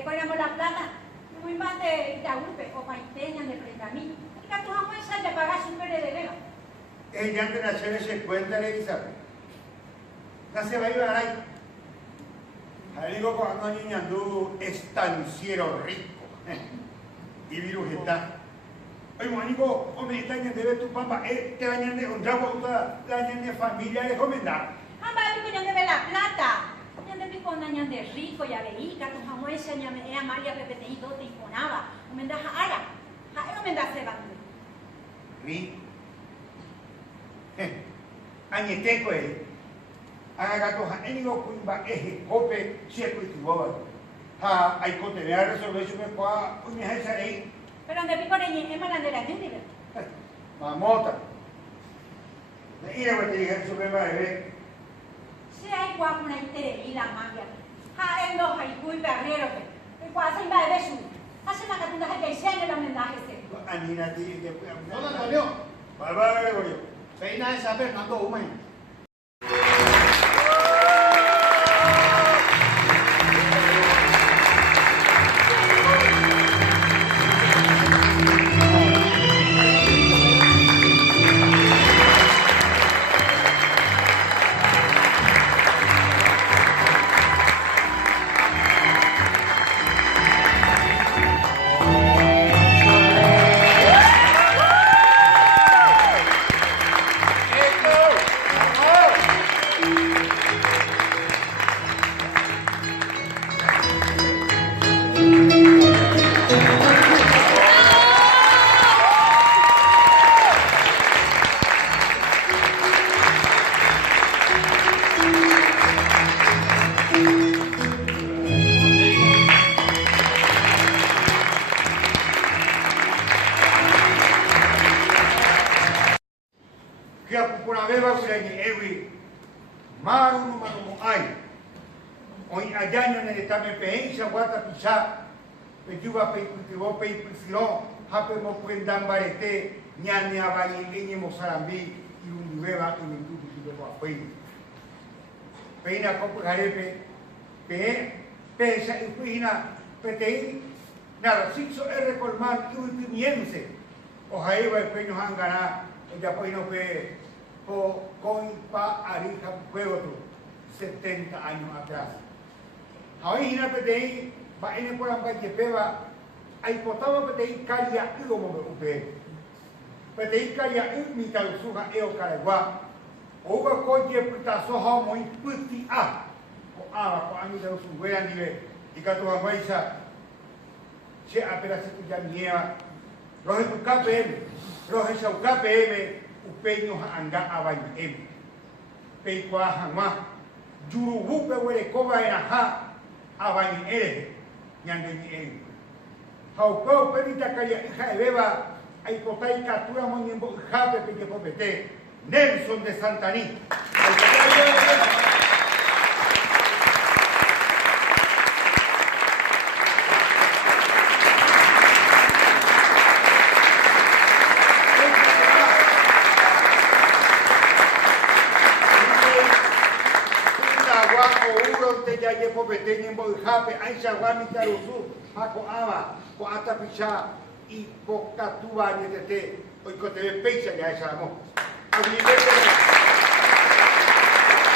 Recorremos la plata, muy más de Itaúpe o Paiteña de Precamí. Que tu mamá esa le paga su pere de vega. Ella te nació en ese cuenta de Elizabeth. No se va a ir a ahí. Digo cuando niña andu estanciero rico. Y virujeta. Oye, manico, o me extrañan de ver tu papá, te dañan de un trago, dañan de familia, de comendar. Ah, va, pico, de ver la plata. De pico, dañan de rico, ya veíca, tu mamá esa, ya me María Pepeteíto, te imponaba. O me da ara. No me da cebando. Rico. Añeteco es. Haga gato, enigo cuimba, eje, cope, seco y tuboba. Hay cote de resolver su mejor, un ejército ahí. Pero donde pico de malandera, ¿qué nivel? Mamota. De ir a ver su beba de ver. Si hay guapo una itere y la magia. En los haiku y barreros. El cual se va de beso. Hace una catunda que se en el homenaje. Anina, tío, Don Antonio. Bárbaro Gregorio. Peina esa Fernando Humay. Kuna beba kulenye ewi maru no ai oi ajanyo ne tame peisa wata pisa pejuba pe kultivo pe pifilo hape mo puendam barete nyanya bayi enye mo sarambi irundu beba inindu beba pe peina kopu garepe pesa ipina petei nada sixo erre colman ultimiense o jaiba peño hangana ya pues no fue con pa arija juego 70 años atrás. Ahora imagínate ahí, va en el programa que peba, ahí potaba petei calia y como me upe. Petei calia y mi talusuja eo caregua. Oga coye puta soja muy puti a. Ko ama ko ami talusu vean nive. Y que tu aguaisa se apenas se tuya nieva. Rohe tu KPM, rohe sa KPM, upeño anga abaño em. Peikwa hama, jurubupe wele koba ena ha, abaño ere, nyande ni em. Haupeo pedita kaya hija de beba, ay potai katura monyembo jape peñe popete, Nelson de Santaní. Ya llevo peteño en Boijape, Aisha Guami Tarusu, Paco Ama, Coata Pichá y Pocatuba, hoy que te ve pecha ya esa amor.